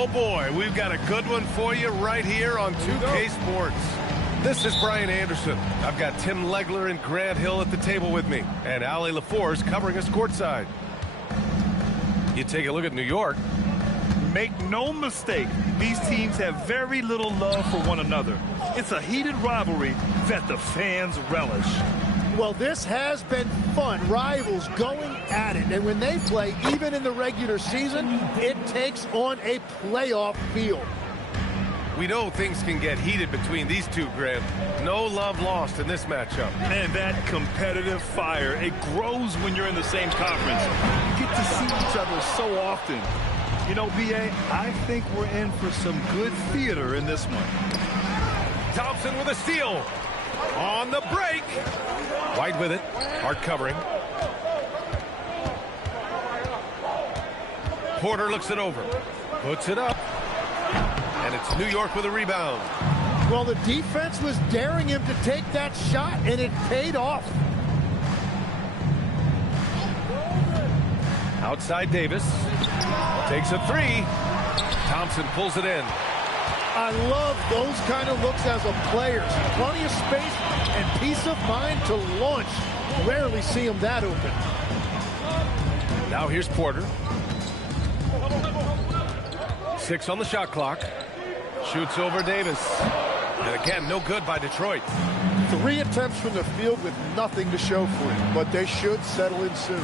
Oh boy, we've got a good one for you right here on 2K Sports. This is Brian Anderson. I've got Tim Legler and Grant Hill at the table with me, and Ali LaForce covering us courtside. You take a look at New York. Make no mistake, these teams have very little love for one another. It's a heated rivalry that the fans relish. Well, this has been fun. Rivals going at it. And when they play, even in the regular season, it takes on a playoff feel. We know things can get heated between these two, Grant. No love lost in this matchup. And that competitive fire, it grows when you're in the same conference. You get to see each other so often. You know, B.A., I think we're in for some good theater in this one. Thompson with a steal. On the break. White with it. Hard covering. Porter looks it over. Puts it up. And it's New York with a rebound. Well, the defense was daring him to take that shot, and it paid off. Outside Davis. Takes a three. Thompson pulls it in. I love those kind of looks as a player. Plenty of space and peace of mind to launch. Rarely see him that open. Now here's Porter. 6 on the shot clock. Shoots over Davis. And again, no good by Detroit. 3 attempts from the field with nothing to show for it, but they should settle in soon.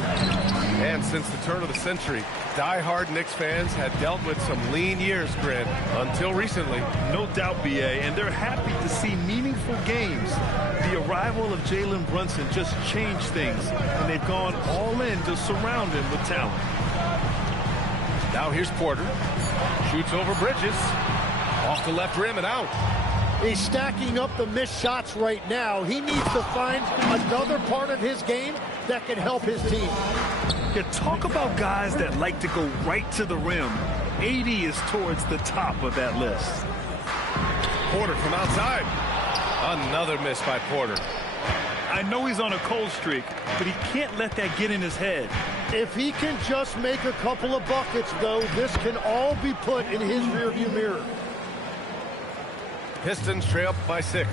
And since the turn of the century, die-hard Knicks fans had dealt with some lean years, Grant, until recently. No doubt, B.A., and they're happy to see meaningful games. The arrival of Jalen Brunson just changed things, and they've gone all in to surround him with talent. Now here's Porter. Shoots over Bridges. Off the left rim and out. He's stacking up the missed shots right now. He needs to find another part of his game that can help his team. Yeah, talk about guys that like to go right to the rim. 80 is towards the top of that list. Porter from outside. Another miss by Porter. I know he's on a cold streak, but he can't let that get in his head. If he can just make a couple of buckets, though, this can all be put in his rearview mirror. Pistons trail up by 6.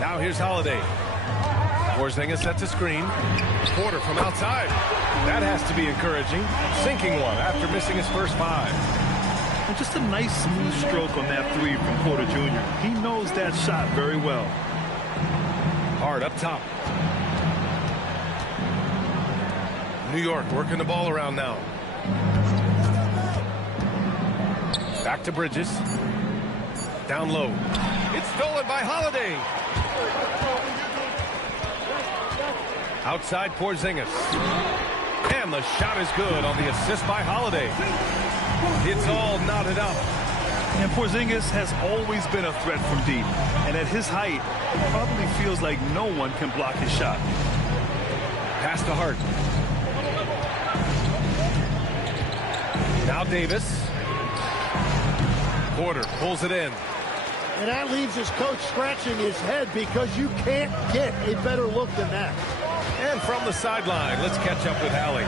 Now here's Holiday. Porzingis sets a screen. Porter from outside. That has to be encouraging. Sinking one after missing his first 5. And just a nice smooth stroke on that 3 from Porter Jr. He knows that shot very well. Hard up top. New York working the ball around now. Back to Bridges. Down low. It's stolen by Holiday. Outside Porzingis. And the shot is good on the assist by Holiday. It's all knotted up. And Porzingis has always been a threat from deep. And at his height, it probably feels like no one can block his shot. Pass to Hart. Now Davis. Porter pulls it in. And that leaves his coach scratching his head because you can't get a better look than that. And from the sideline, let's catch up with Allie.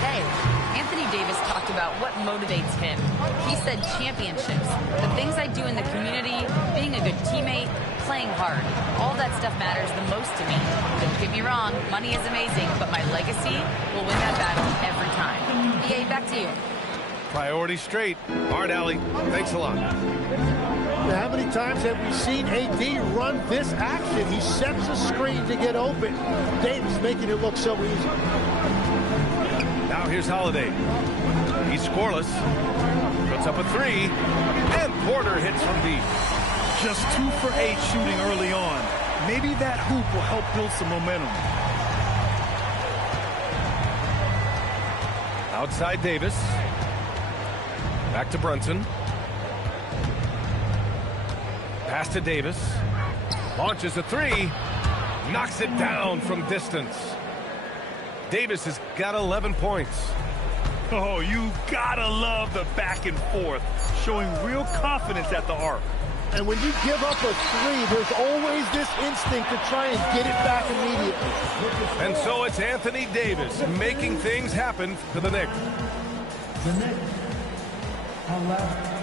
Hey, Anthony Davis talked about what motivates him. He said championships, the things I do in the community, being a good teammate, playing hard. All that stuff matters the most to me. Don't get me wrong, money is amazing, but my legacy will win that battle every time. EA, back to you. Priority straight. Hard, Allie. Thanks a lot. How many times have we seen AD run this action? He sets a screen to get open. Davis making it look so easy. Now here's Holiday. He's scoreless. Puts up a 3. And Porter hits from deep. Just 2 for 8 shooting early on. Maybe that hoop will help build some momentum. Outside Davis. Back to Brunson. Pass to Davis. Launches a 3. Knocks it down from distance. Davis has got 11 points. Oh, you gotta love the back and forth. Showing real confidence at the arc. And when you give up a three, there's always this instinct to try and get it back immediately. And so it's Anthony Davis making things happen for the Knicks. The Knicks on left.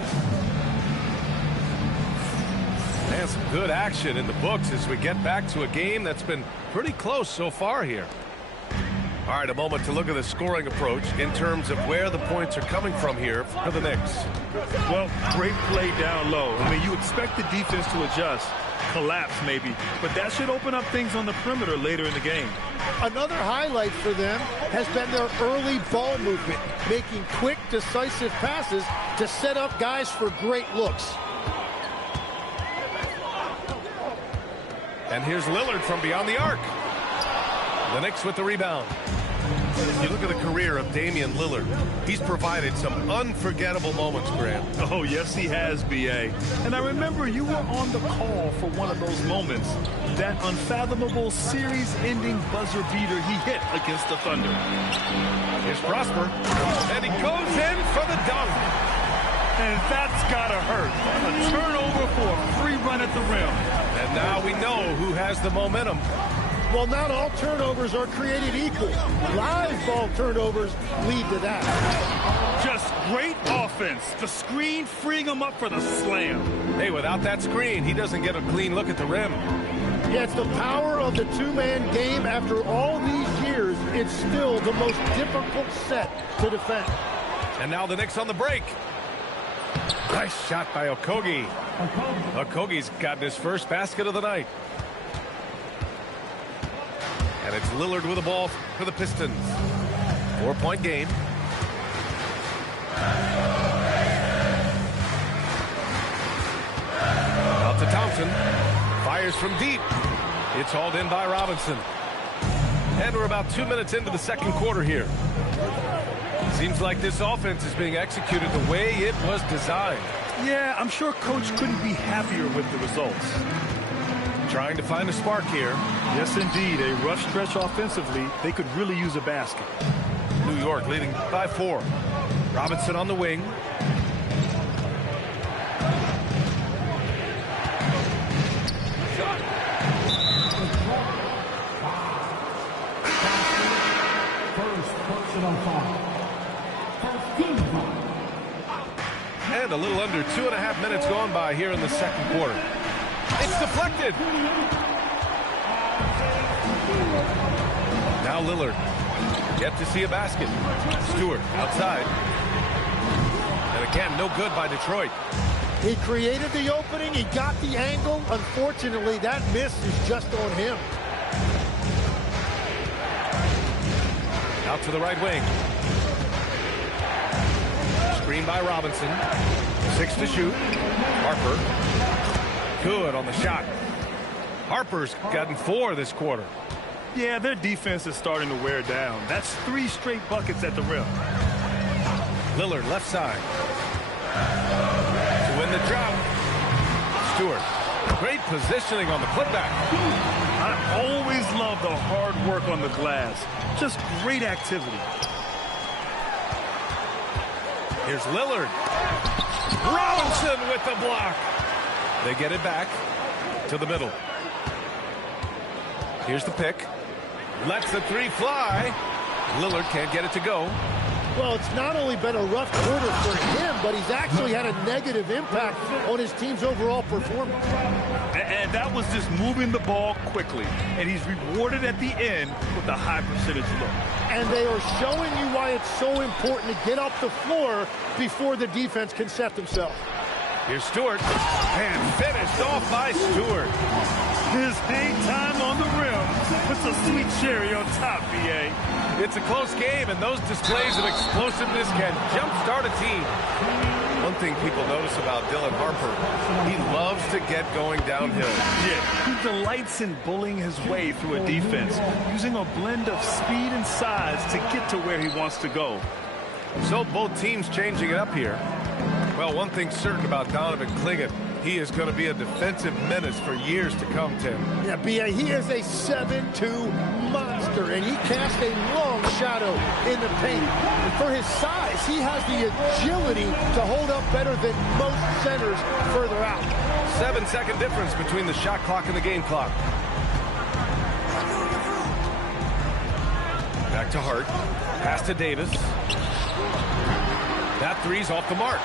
And some good action in the books as we get back to a game that's been pretty close so far here. All right, a moment to look at the scoring approach in terms of where the points are coming from here for the Knicks. Well, great play down low. I mean, you expect the defense to adjust, collapse maybe, but that should open up things on the perimeter later in the game. Another highlight for them has been their early ball movement, making quick, decisive passes to set up guys for great looks. And here's Lillard from beyond the arc. The Knicks with the rebound. You look at the career of Damian Lillard. He's provided some unforgettable moments, Grant. Oh, yes, he has, B.A. And I remember you were on the call for one of those moments. That unfathomable series-ending buzzer beater he hit against the Thunder. Here's Prosper. And he goes in for the dunk. And that's gotta hurt. A turnover for a free run at the rim. And now we know who has the momentum. Well, not all turnovers are created equal. Live ball turnovers lead to that. Just great offense. The screen freeing him up for the slam. Hey, without that screen, he doesn't get a clean look at the rim. Yeah, it's the power of the two-man game. After all these years, it's still the most difficult set to defend. And now the Knicks on the break. Nice shot by Okogie. Okogie's gotten his first basket of the night. And it's Lillard with the ball for the Pistons. 4-point game. Out to Thompson. Fires from deep. It's hauled in by Robinson. And we're about 2 minutes into the second quarter here. Seems like this offense is being executed the way it was designed. Yeah, I'm sure Coach couldn't be happier with the results. Trying to find a spark here. Yes, indeed. A rough stretch offensively. They could really use a basket. New York leading by 4. Robinson on the wing. And a little under 2.5 minutes gone by here in the second quarter. It's deflected. Now Lillard. Yet to see a basket. Stewart outside. And again, no good by Detroit. He created the opening. He got the angle. Unfortunately, that miss is just on him. Out to the right wing. Screen by Robinson. 6 to shoot. Harper. Good on the shot. Harper's gotten 4 this quarter. Yeah, their defense is starting to wear down. That's 3 straight buckets at the rim. Lillard left side. To win the job. Stewart. Great positioning on the putback. I always love the hard work on the glass. Just great activity. Here's Lillard. Robinson with the block. They get it back to the middle. Here's the pick. Lets the 3 fly. Lillard can't get it to go. Well, it's not only been a rough quarter for him, but he's actually had a negative impact on his team's overall performance. And that was just moving the ball quickly. And he's rewarded at the end with a high percentage look. And they are showing you why it's so important to get up the floor before the defense can set themselves. Here's Stewart. And finished off by Stewart. His hang time on the rim puts a sweet cherry on top, B.A. It's a close game, and those displays of explosiveness can jumpstart a team. One thing people notice about Dylan Harper, he loves to get going downhill. Yeah, he delights in bullying his way through a defense, using a blend of speed and size to get to where he wants to go. So both teams changing it up here. Well, one thing's certain about Donovan Clingan. He is going to be a defensive menace for years to come, Tim. Yeah, B.A., he is a 7'2" monster, and he casts a long shadow in the paint. And for his size, he has the agility to hold up better than most centers further out. 7-second difference between the shot clock and the game clock. Back to Hart. Pass to Davis. That three's off the mark.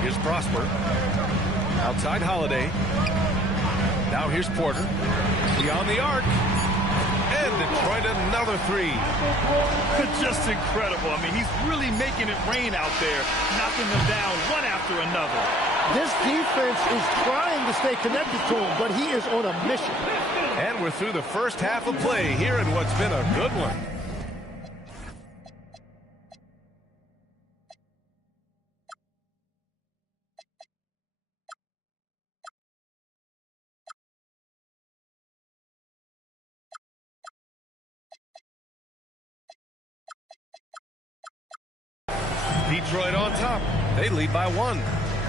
Here's Prosper. Outside Holiday. Now here's Porter. Beyond the arc. And Detroit another three. Just incredible. I mean, he's really making it rain out there, knocking them down one after another. This defense is trying to stay connected to him, but he is on a mission. And we're through the first half of play here in what's been a good one. Detroit on top. They lead by 1.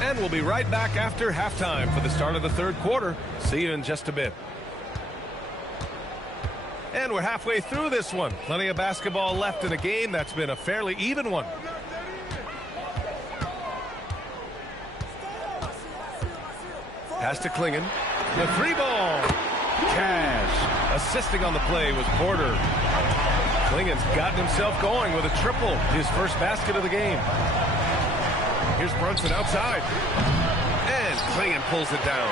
And we'll be right back after halftime for the start of the third quarter. See you in just a bit. And we're halfway through this one. Plenty of basketball left in a game that's been a fairly even one. Pass to Klingon. The three ball. Cash. Assisting on the play was Porter. Klingon's gotten himself going with a triple. His first basket of the game. Here's Brunson outside. And Klingon pulls it down.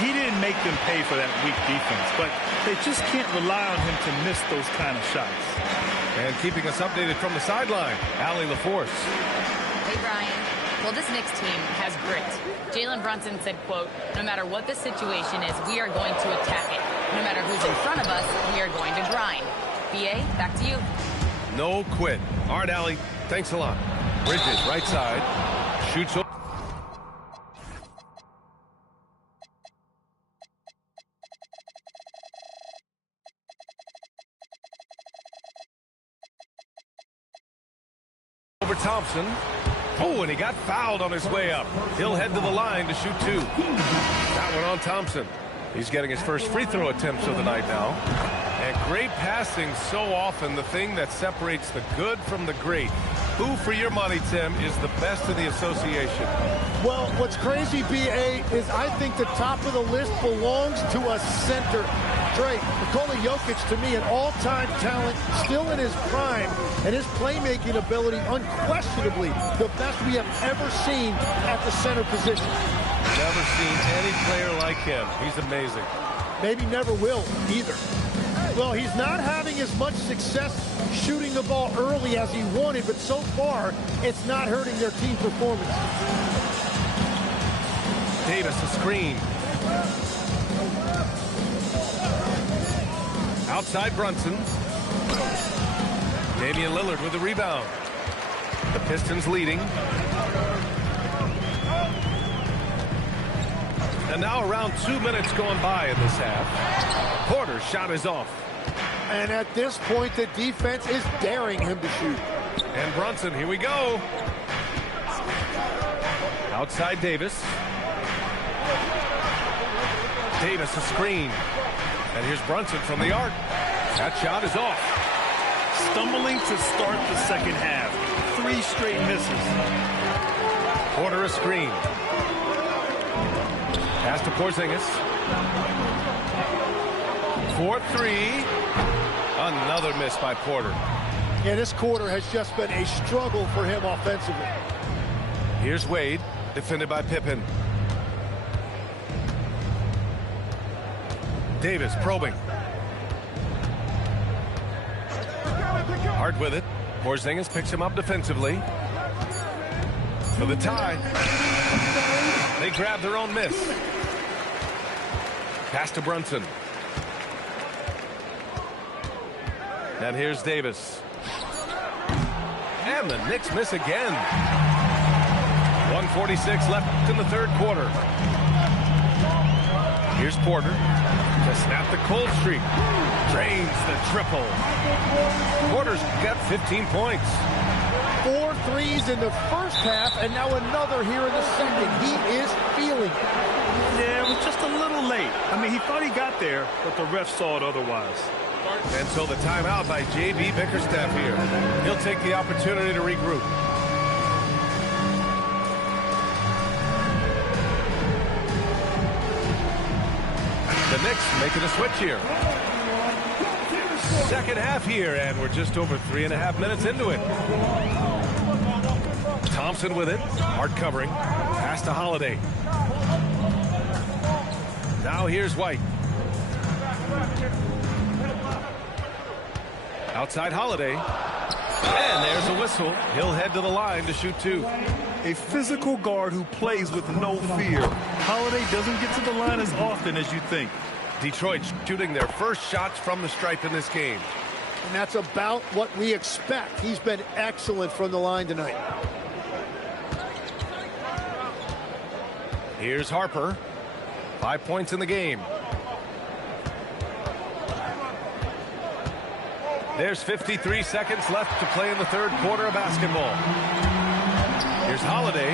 He didn't make them pay for that weak defense, but they just can't rely on him to miss those kind of shots. And keeping us updated from the sideline, Allie LaForce. Hey, Brian. Well, this Knicks team has grit. Jalen Brunson said, quote, no matter what the situation is, we are going to attack it. No matter who's in front of us, we are going to grind. BA, back to you. No quit. All right, Allie. Thanks a lot. Bridges, right side. Shoots over. Thompson. Oh, and he got fouled on his way up. He'll head to the line to shoot 2. That one on Thompson. He's getting his first free throw attempts of the night now. And great passing, so often the thing that separates the good from the great. Who, for your money, Tim, is the best in the association? Well, what's crazy, BA, is I think the top of the list belongs to a center. Trey, Nikola Jokic, to me, an all-time talent, still in his prime, and his playmaking ability, unquestionably, the best we have ever seen at the center position. Never seen any player like him. He's amazing. Maybe never will, either. Well, he's not having as much success shooting the ball early as he wanted, but so far, it's not hurting their team performance. Davis, a screen. Outside Brunson. Damian Lillard with the rebound. The Pistons leading. And now around 2 minutes going by in this half. Porter's shot is off. And at this point, the defense is daring him to shoot. And Brunson, here we go. Outside Davis. Davis a screen. And here's Brunson from the arc. That shot is off. Stumbling to start the second half. 3 straight misses. Porter a screen. Pass to Porzingis. 4-3. Another miss by Porter. Yeah, this quarter has just been a struggle for him offensively. Here's Wade, defended by Pippen. Davis probing. Hart with it. Porzingis picks him up defensively. For the tie. They grab their own miss. Pass to Brunson. And here's Davis. And the Knicks miss again. 1:46 left in the third quarter. Here's Porter to snap the cold streak. Drains the triple. Porter's got 15 points. 4 threes in the first half, and now another here in the second. He is feeling it. Yeah, with just a little little late. I mean, he thought he got there, but the ref saw it otherwise. And so the timeout by J.B. Bickerstaff here. He'll take the opportunity to regroup. The Knicks making a switch here. Second half here, and we're just over 3.5 minutes into it. Thompson with it. Hard covering. Pass to Holiday. Now here's White. Outside Holiday. And there's a whistle. He'll head to the line to shoot two. A physical guard who plays with no fear. Holiday doesn't get to the line as often as you think. Detroit shooting their first shots from the stripe in this game. And that's about what we expect. He's been excellent from the line tonight. Here's Harper. 5 points in the game. There's 53 seconds left to play in the third quarter of basketball. Here's Holiday.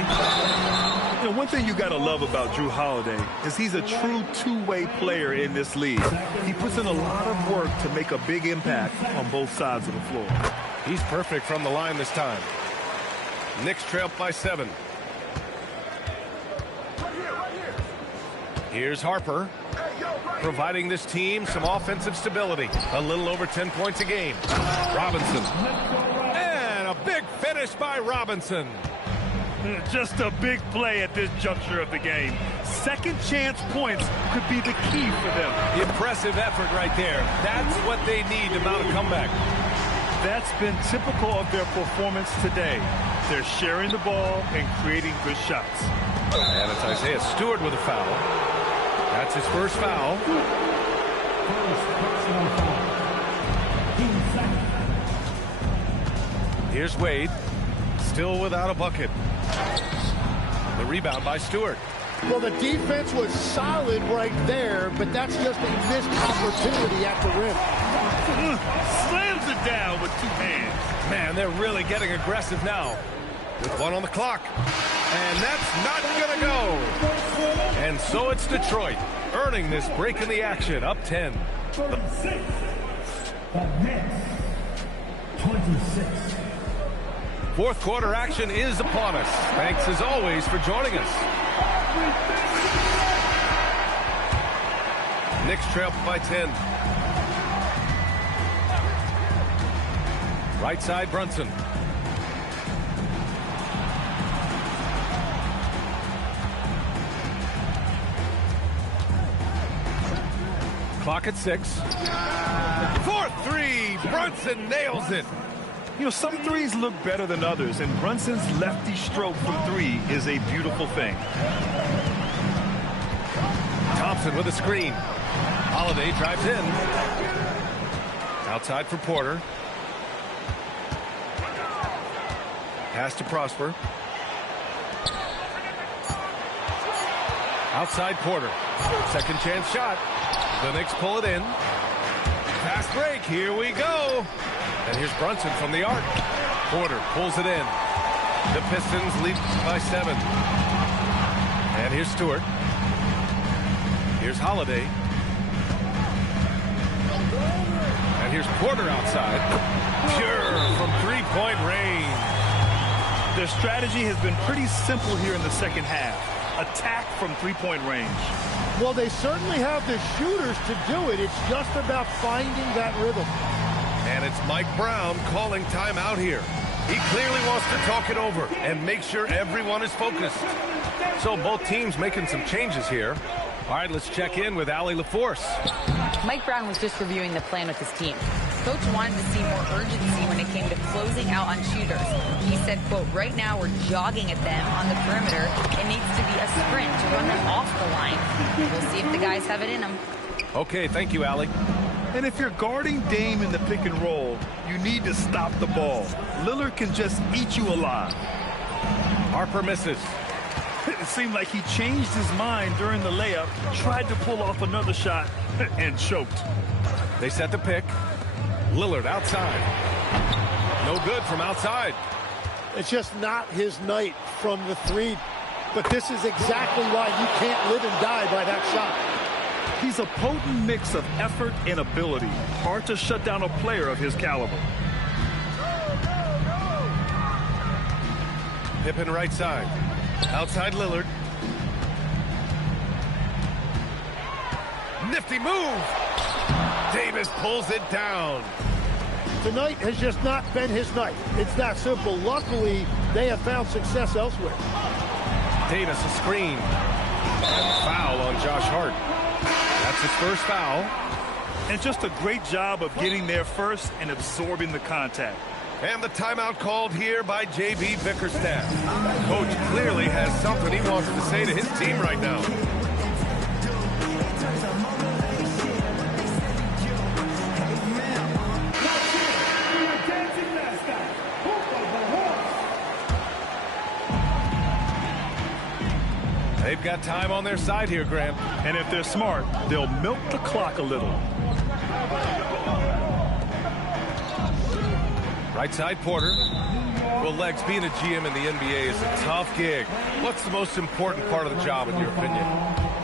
You know, one thing you got to love about Drew Holiday is he's a true two-way player in this league. He puts in a lot of work to make a big impact on both sides of the floor. He's perfect from the line this time. Knicks trail by 7. Here's Harper, providing this team some offensive stability. A little over 10 points a game. Robinson. And a big finish by Robinson. Just a big play at this juncture of the game. Second chance points could be the key for them. Impressive effort right there. That's what they need to mount a comeback. That's been typical of their performance today. They're sharing the ball and creating good shots. And it's Isaiah Stewart with a foul. That's his first foul. Here's Wade. Still without a bucket. The rebound by Stewart. Well, the defense was solid right there, but that's just a missed opportunity at the rim. Slams it down with two hands. Man, they're really getting aggressive now. With 1 on the clock. And that's not going to go. And so it's Detroit earning this break in the action, up 10. 26. Fourth quarter action is upon us. Thanks as always for joining us. Knicks trail by 10. Right side, Brunson. Clock at 6. 4-3. Brunson nails it. You know, some threes look better than others, and Brunson's lefty stroke from 3 is a beautiful thing. Thompson with a screen. Holiday drives in. Outside for Porter. Pass to Prosper. Outside Porter. Second chance shot. The Knicks pull it in. Fast break. Here we go. And here's Brunson from the arc. Porter pulls it in. The Pistons lead by 7. And here's Stewart. Here's Holiday. And here's Porter outside. Pure from three-point range. Their strategy has been pretty simple here in the second half. Attack from three-point range. Well, they certainly have the shooters to do it. It's just about finding that rhythm. And it's Mike Brown calling timeout here. He clearly wants to talk it over and make sure everyone is focused. So both teams making some changes here. All right, let's check in with Allie LaForce. Mike Brown was just reviewing the plan with his team. Coach wanted to see more urgency when it came to closing out on shooters. He said, quote, right now we're jogging at them on the perimeter. It needs to be a sprint to run them off the line. We'll see if the guys have it in them. Okay, thank you, Allie. And if you're guarding Dame in the pick and roll, you need to stop the ball. Lillard can just eat you alive. Harper misses. It seemed like he changed his mind during the layup, tried to pull off another shot, and choked. They set the pick. Lillard outside. No good from outside. It's just not his night from the 3. But this is exactly why you can't live and die by that shot. He's a potent mix of effort and ability. Hard to shut down a player of his caliber. Pippen right side. Outside Lillard. Nifty move. Davis pulls it down. Tonight has just not been his night. It's that simple. Luckily, they have found success elsewhere. Davis a screen. And foul on Josh Hart. That's his first foul. And just a great job of getting there first and absorbing the contact. And the timeout called here by J.B. Bickerstaff. Coach clearly has something he wants to say to his team right now. They've got time on their side here, Grant. And if they're smart, they'll milk the clock a little. Right side, Porter. Well, Legs, being a GM in the NBA is a tough gig. What's the most important part of the job, in your opinion?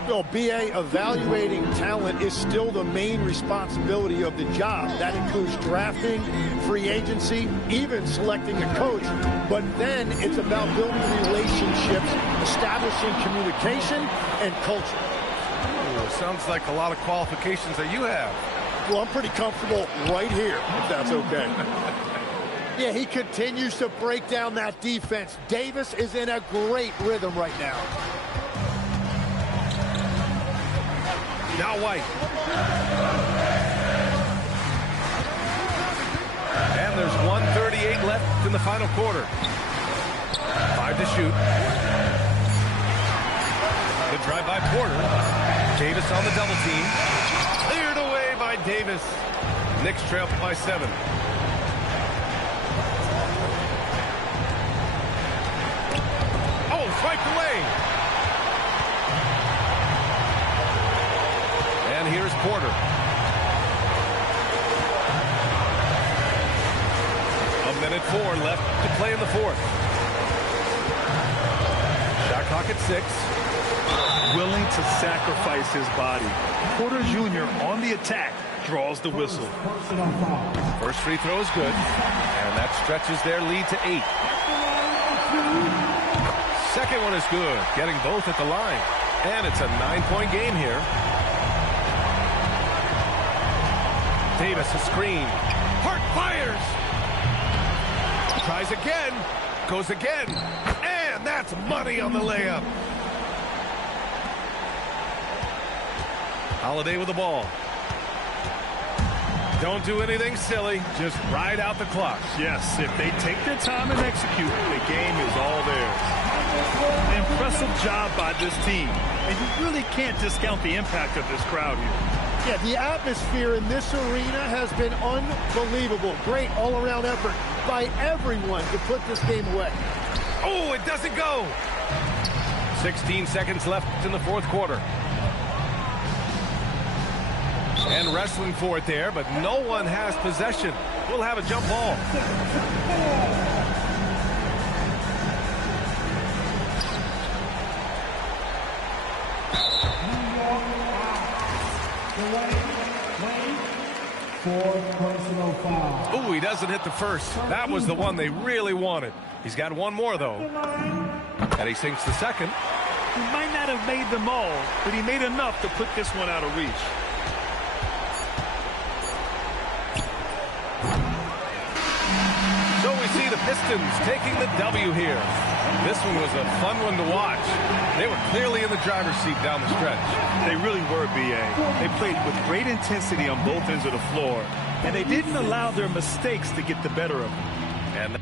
Well, BA, evaluating talent is still the main responsibility of the job. That includes drafting, free agency, even selecting a coach. But then it's about building relationships, establishing communication, and culture. Ooh, sounds like a lot of qualifications that you have. Well, I'm pretty comfortable right here, if that's okay. Yeah, he continues to break down that defense. Davis is in a great rhythm right now. Now White. And there's 1:38 left in the final quarter. 5 to shoot. Good drive by Porter. Davis on the double team. Cleared away by Davis. Knicks trail by 7. Oh, swiped away. And here's Porter. A minute 4 left to play in the fourth. Shot clock at 6. Willing to sacrifice his body. Porter Jr. on the attack draws the whistle. First free throw is good. And that stretches their lead to 8. Second one is good. Getting both at the line. And it's a 9-point game here. Davis a screen. Hart fires. Tries again. Goes again. And that's money on the layup. Holiday with the ball. Don't do anything silly. Just ride out the clock. Yes, if they take their time and execute, the game is all theirs. An impressive job by this team. And you really can't discount the impact of this crowd here. Yeah, the atmosphere in this arena has been unbelievable. Great all-around effort by everyone to put this game away. Oh, it doesn't go. 16 seconds left in the fourth quarter. And wrestling for it there, but no one has possession. We'll have a jump ball. Oh, he doesn't hit the first. That was the one they really wanted. He's got one more, though. And he sinks the second. He might not have made them all, but he made enough to put this one out of reach. So we see the Pistons taking the W here. This one was a fun one to watch. They were clearly in the driver's seat down the stretch. They really were, B.A. They played with great intensity on both ends of the floor, and they didn't allow their mistakes to get the better of them. And